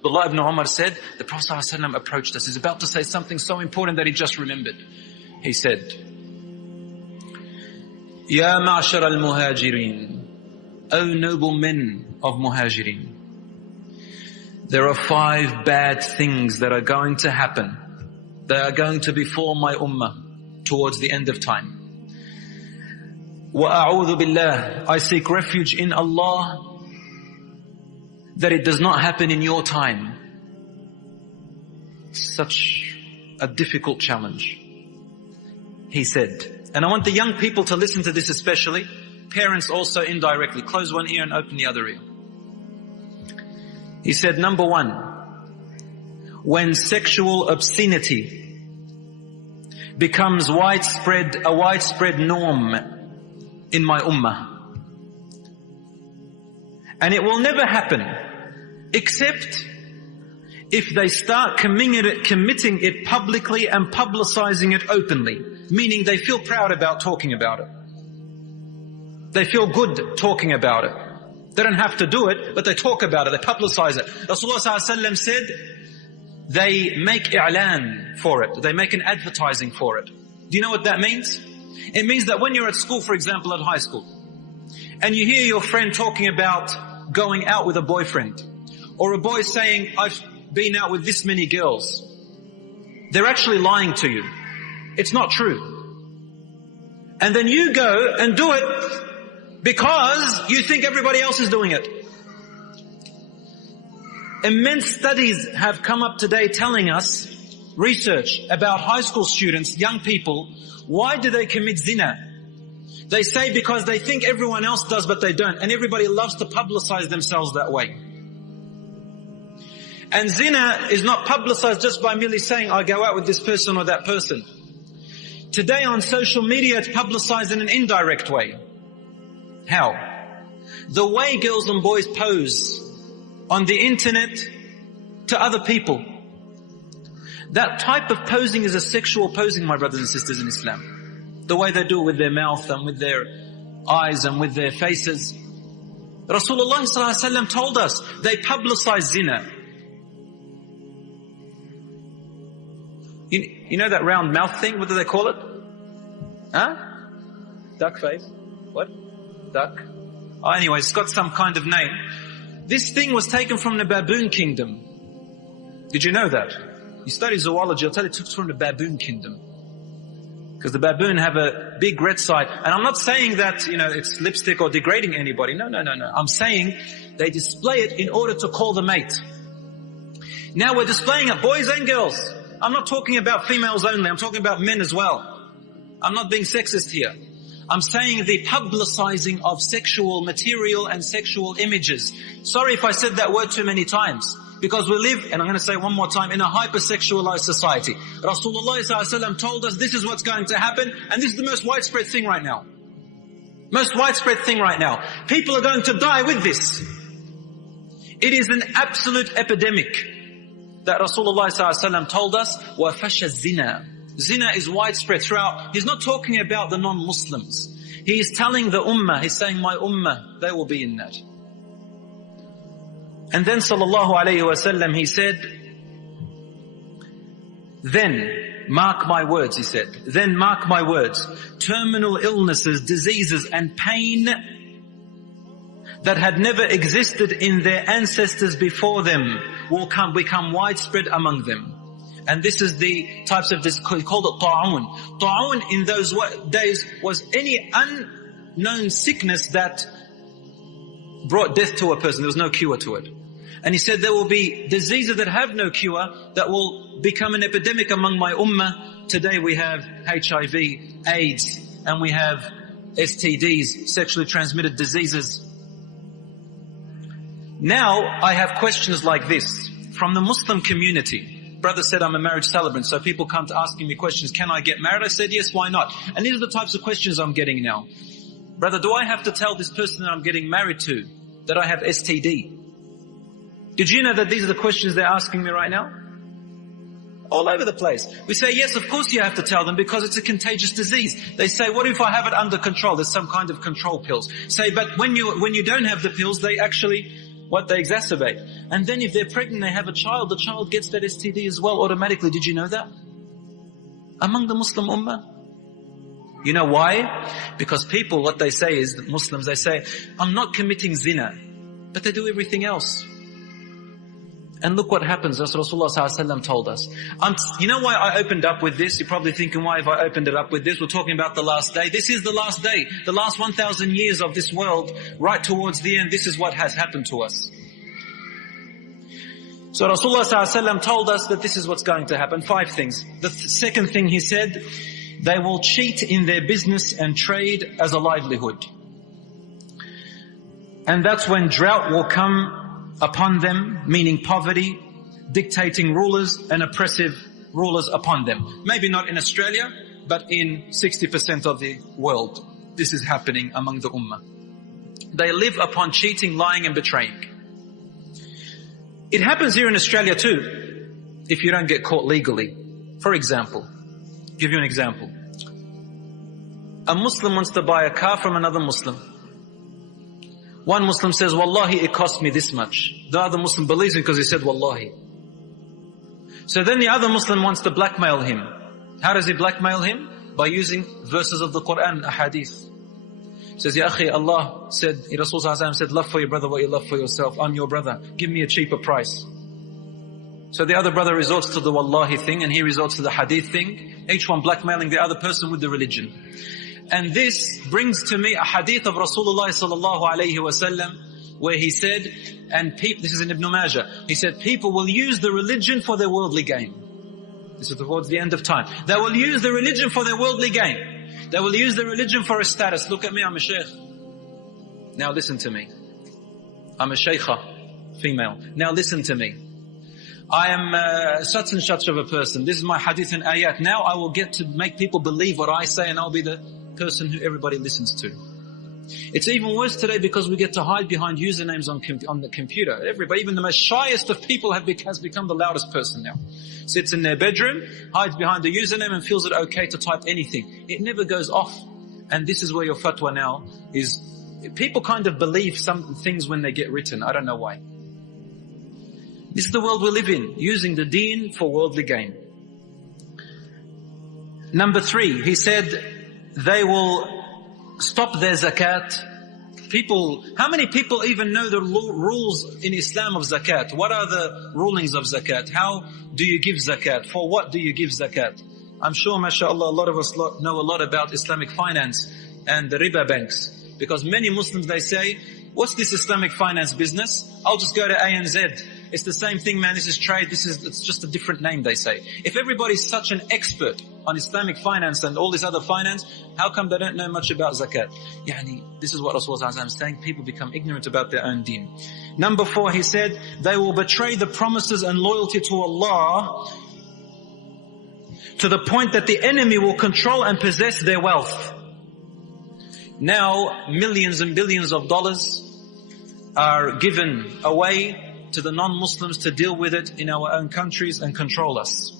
Abdullah ibn Umar said, the Prophet ﷺ approached us. He's about to say something so important that he just remembered. He said, Ya ma'ashar al-muhajirin, O noble men of muhajirin, there are 5 bad things that are going to happen. They are going to befall my ummah towards the end of time. وَأَعُوذُ بِاللَّهِ, I seek refuge in Allah that it does not happen in your time. Such a difficult challenge. He said, and I want the young people to listen to this especially, parents also indirectly, close one ear and open the other ear. He said, number 1, when sexual obscenity becomes a widespread norm in my ummah. And it will never happen except if they start committing it publicly and publicizing it openly. Meaning they feel proud about talking about it. They feel good talking about it. They don't have to do it, but they talk about it, they publicize it. Rasulullah ﷺ said, they make i'lan for it. They make an advertising for it. Do you know what that means? It means that when you're at school, for example, at high school, and you hear your friend talking about going out with a boyfriend, or a boy saying, I've been out with this many girls, they're actually lying to you. It's not true. And then you go and do it because you think everybody else is doing it. Immense studies have come up today telling us, research about high school students, young people, why do they commit zina? They say because they think everyone else does but they don't. And everybody loves to publicize themselves that way. And zina is not publicized just by merely saying, I go out with this person or that person. Today on social media it's publicized in an indirect way. How? The way girls and boys pose on the internet to other people. That type of posing is a sexual posing, my brothers and sisters in Islam. The way they do it with their mouth and with their eyes and with their faces. Rasulullah ﷺ told us, they publicize zina. You know that round mouth thing? What do they call it? Huh? Duck face? What? Duck? Oh, anyway, it's got some kind of name. This thing was taken from the baboon kingdom. Did you know that? You study zoology, I'll tell you it took from the baboon kingdom. Because the baboon have a big red side. And I'm not saying that, it's lipstick or degrading anybody. No. I'm saying they display it in order to call the mate. Now we're displaying it, boys and girls. I'm not talking about females only, I'm talking about men as well. I'm not being sexist here. I'm saying the publicizing of sexual material and sexual images. Sorry if I said that word too many times. Because we live, and I'm going to say it one more time, in a hypersexualized society. Rasulullah ﷺ told us this is what's going to happen, and this is the most widespread thing right now. Most widespread thing right now. People are going to die with this. It is an absolute epidemic that Rasulullah ﷺ told us, وَفَشَ الزِّنَا. Zina is widespread throughout. He's not talking about the non-Muslims. He is telling the ummah, he's saying, my ummah, they will be in that. And then sallallahu alayhi wa sallam, he said, then, mark my words, he said, then mark my words, terminal illnesses, diseases and pain that had never existed in their ancestors before them will become widespread among them. And this is the types of disease, he called it ta'un. Ta'un in those days was any unknown sickness that brought death to a person. There was no cure to it. And he said there will be diseases that have no cure that will become an epidemic among my ummah. Today we have HIV, AIDS, and we have STDs, sexually transmitted diseases. Now I have questions like this from the Muslim community. Brother said I'm a marriage celebrant, so people come to asking me questions, can I get married? I said yes, why not? And these are the types of questions I'm getting now. Brother, do I have to tell this person that I'm getting married to that I have STD? Did you know that these are the questions they're asking me right now? All over the place. We say, yes, of course you have to tell them because it's a contagious disease. They say, what if I have it under control? There's some kind of control pills. Say, but when you don't have the pills, they actually what they exacerbate. And then if they're pregnant, they have a child, the child gets that STD as well automatically. Did you know that? Among the Muslim Ummah. You know why? Because people, what they say is, Muslims, they say, I'm not committing zina. But they do everything else. And look what happens, as Rasulullah ﷺ told us. You know why I opened up with this? You're probably thinking, why have I opened it up with this? We're talking about the last day. This is the last day. The last 1,000 years of this world, right towards the end, this is what has happened to us. So Rasulullah ﷺ told us that this is what's going to happen. 5 things. The second thing he said, they will cheat in their business and trade as a livelihood. And that's when drought will come upon them, meaning poverty, dictating rulers and oppressive rulers upon them. Maybe not in Australia, but in 60% of the world. This is happening among the Ummah. They live upon cheating, lying and betraying. It happens here in Australia too, if you don't get caught legally. For example, give you an example. A Muslim wants to buy a car from another Muslim. One Muslim says, Wallahi, it cost me this much. The other Muslim believes him because he said, Wallahi. So then the other Muslim wants to blackmail him. How does he blackmail him? By using verses of the Quran, a hadith. He says, Ya akhi, Allah said, Rasulullah said, love for your brother what you love for yourself. I'm your brother. Give me a cheaper price. So the other brother resorts to the Wallahi thing and he resorts to the hadith thing. Each one blackmailing the other person with the religion. And this brings to me a hadith of Rasulullah sallallahu alayhi wasallam, where he said, and this is in Ibn Majah, he said, people will use the religion for their worldly gain. This is towards the end of time. They will use the religion for their worldly gain. They will use the religion for a status. Look at me, I'm a sheikh. Now listen to me. I'm a sheikha, female. Now listen to me. I am such and such of a person. This is my hadith and ayat. Now I will get to make people believe what I say and I'll be the person who everybody listens to. It's even worse today because we get to hide behind usernames on the computer. Everybody, even the most shyest of people has become the loudest person now. Sits in their bedroom, hides behind the username and feels it okay to type anything. It never goes off. And this is where your fatwa now is. People kind of believe some things when they get written. I don't know why. This is the world we live in, using the deen for worldly gain. Number 3, he said, they will stop their zakat. How many people even know the rules in Islam of zakat? What are the rulings of zakat? How do you give zakat? For what do you give zakat? I'm sure, mashallah, a lot of us know a lot about Islamic finance and the riba banks. Because many Muslims, they say, what's this Islamic finance business? I'll just go to ANZ. It's the same thing, man. This is trade. It's just a different name, they say. If everybody's such an expert on Islamic finance and all this other finance, how come they don't know much about zakat? This is what Rasulullah is saying. People become ignorant about their own deen. Number 4, he said, they will betray the promises and loyalty to Allah to the point that the enemy will control and possess their wealth. Now, millions and billions of dollars are given away to the non-Muslims to deal with it in our own countries and control us.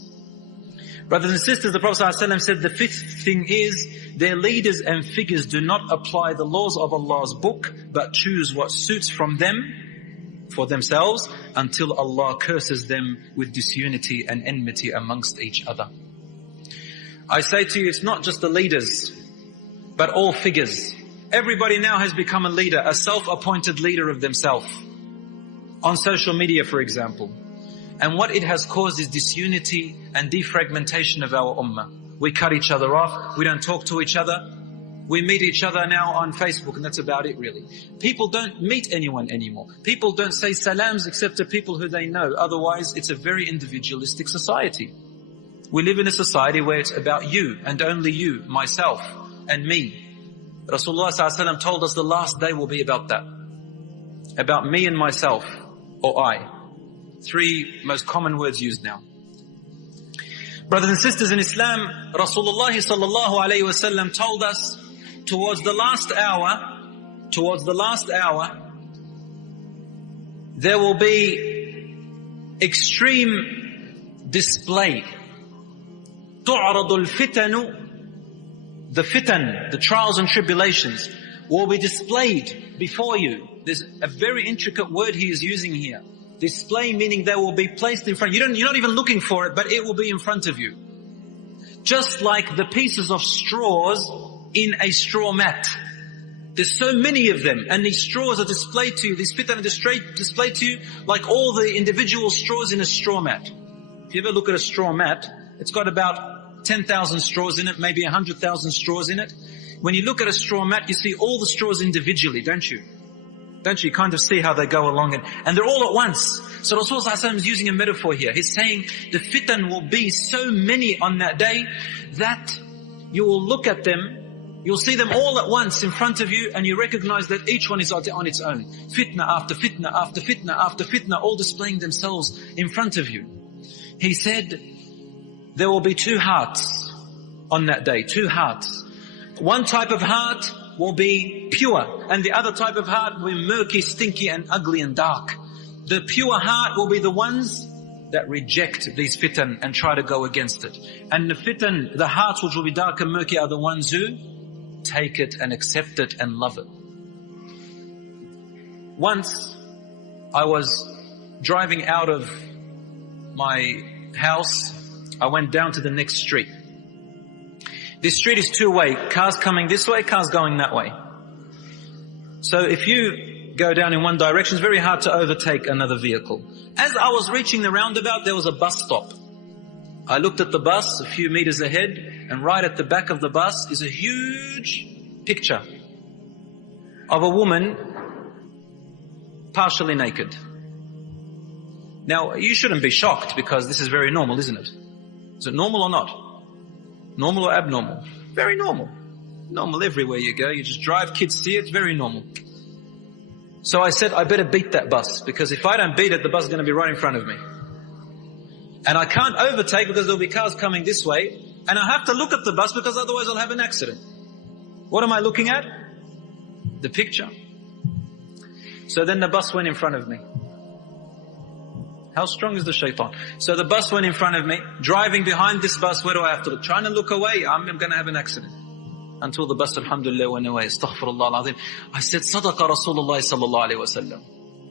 Brothers and sisters, the Prophet ﷺ said the 5th thing is, their leaders and figures do not apply the laws of Allah's book, but choose what suits from them for themselves until Allah curses them with disunity and enmity amongst each other. I say to you, it's not just the leaders, but all figures. Everybody now has become a leader, a self-appointed leader of themselves. On social media, for example. And what it has caused is disunity and defragmentation of our ummah. We cut each other off. We don't talk to each other. We meet each other now on Facebook and that's about it really. People don't meet anyone anymore. People don't say salams except to people who they know. Otherwise, it's a very individualistic society. We live in a society where it's about you and only you, myself and me. Rasulullah ﷺ told us the last day will be about that. About me and myself. Or I. 3 most common words used now. Brothers and sisters in Islam, Rasulullah sallallahu alayhi wasallam told us towards the last hour, there will be extreme display. تُعْرَضُ الْفِتَنُ The fitan, the trials and tribulations will be displayed before you. there's a very intricate word he is using here. Display meaning they will be placed in front. You're not even looking for it, but it will be in front of you. Just like the pieces of straws in a straw mat. There's so many of them, and these straws are displayed to you, these fitan are displayed to you like all the individual straws in a straw mat. If you ever look at a straw mat, it's got about 10,000 straws in it, maybe 100,000 straws in it. When you look at a straw mat, you see all the straws individually, don't you? Don't you kind of see how they go along, and they're all at once. So Rasulullah is using a metaphor here. He's saying the fitan will be so many on that day that you will look at them, you'll see them all at once in front of you, and you recognize that each one is on its own. Fitna after fitna after fitna after fitna, all displaying themselves in front of you. He said, there will be two hearts on that day, two hearts. One type of heart will be pure, and the other type of heart will be murky, stinky, and ugly and dark. The pure heart will be the ones that reject these fitan and try to go against it. And the fitan, the hearts which will be dark and murky, are the ones who take it and accept it and love it. Once, I was driving out of my house. I went down to the next street. This street is two-way. Cars coming this way, cars going that way. So if you go down in one direction, it's very hard to overtake another vehicle. As I was reaching the roundabout, there was a bus stop. I looked at the bus a few meters ahead, and right at the back of the bus is a huge picture of a woman partially naked. Now, you shouldn't be shocked because this is very normal, isn't it? Is it normal or not? Normal or abnormal? Very normal. Normal everywhere you go. You just drive, kids see it, it's very normal. So I said, I better beat that bus, because if I don't beat it, the bus is going to be right in front of me. And I can't overtake because there'll be cars coming this way, and I have to look at the bus because otherwise I'll have an accident. What am I looking at? The picture. So then the bus went in front of me. How strong is the shaitan? So the bus went in front of me. Driving behind this bus, where do I have to look? Trying to look away, I'm going to have an accident. Until the bus, alhamdulillah, went away. Astaghfirullah al-azim. I said, Sadaqa Rasulullah sallallahu alayhi wa sallam.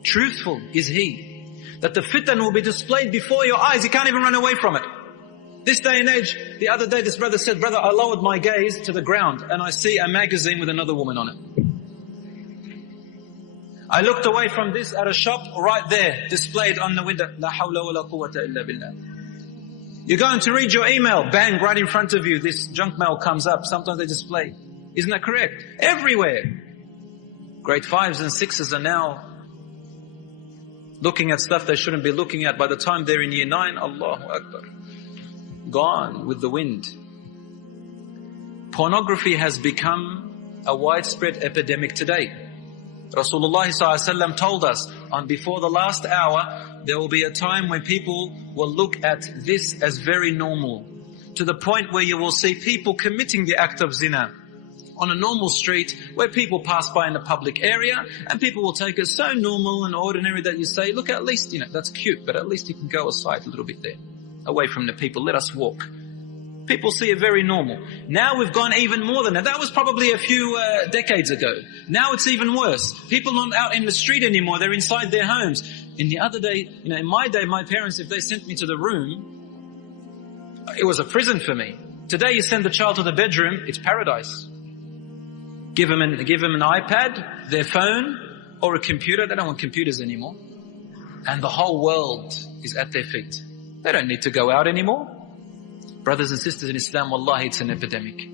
Truthful is he, that the fitan will be displayed before your eyes. You can't even run away from it. This day and age, the other day this brother said, brother, I lowered my gaze to the ground and I see a magazine with another woman on it. I looked away from this at a shop right there, displayed on the window. La hawla wa la quwwata illa billah. You're going to read your email, bang, right in front of you, this junk mail comes up. Sometimes they display. Isn't that correct? Everywhere. Grade 5s and 6s are now looking at stuff they shouldn't be looking at. By the time they're in year 9, Allahu Akbar, gone with the wind. Pornography has become a widespread epidemic today. Rasulullah ﷺ told us, on before the last hour, there will be a time when people will look at this as very normal, to the point where you will see people committing the act of zina on a normal street where people pass by in a public area, and people will take it so normal and ordinary that you say, look, at least, that's cute, but at least you can go aside a little bit there, away from the people, let us walk. People see it very normal. Now we've gone even more than that. That was probably a few decades ago. Now it's even worse. People aren't out in the street anymore. They're inside their homes. In the other day, in my day, my parents, if they sent me to the room, it was a prison for me. Today you send the child to the bedroom, it's paradise. Give them an iPad, their phone, or a computer. They don't want computers anymore. And the whole world is at their feet. They don't need to go out anymore. Brothers and sisters in Islam, wallahi, it's an epidemic.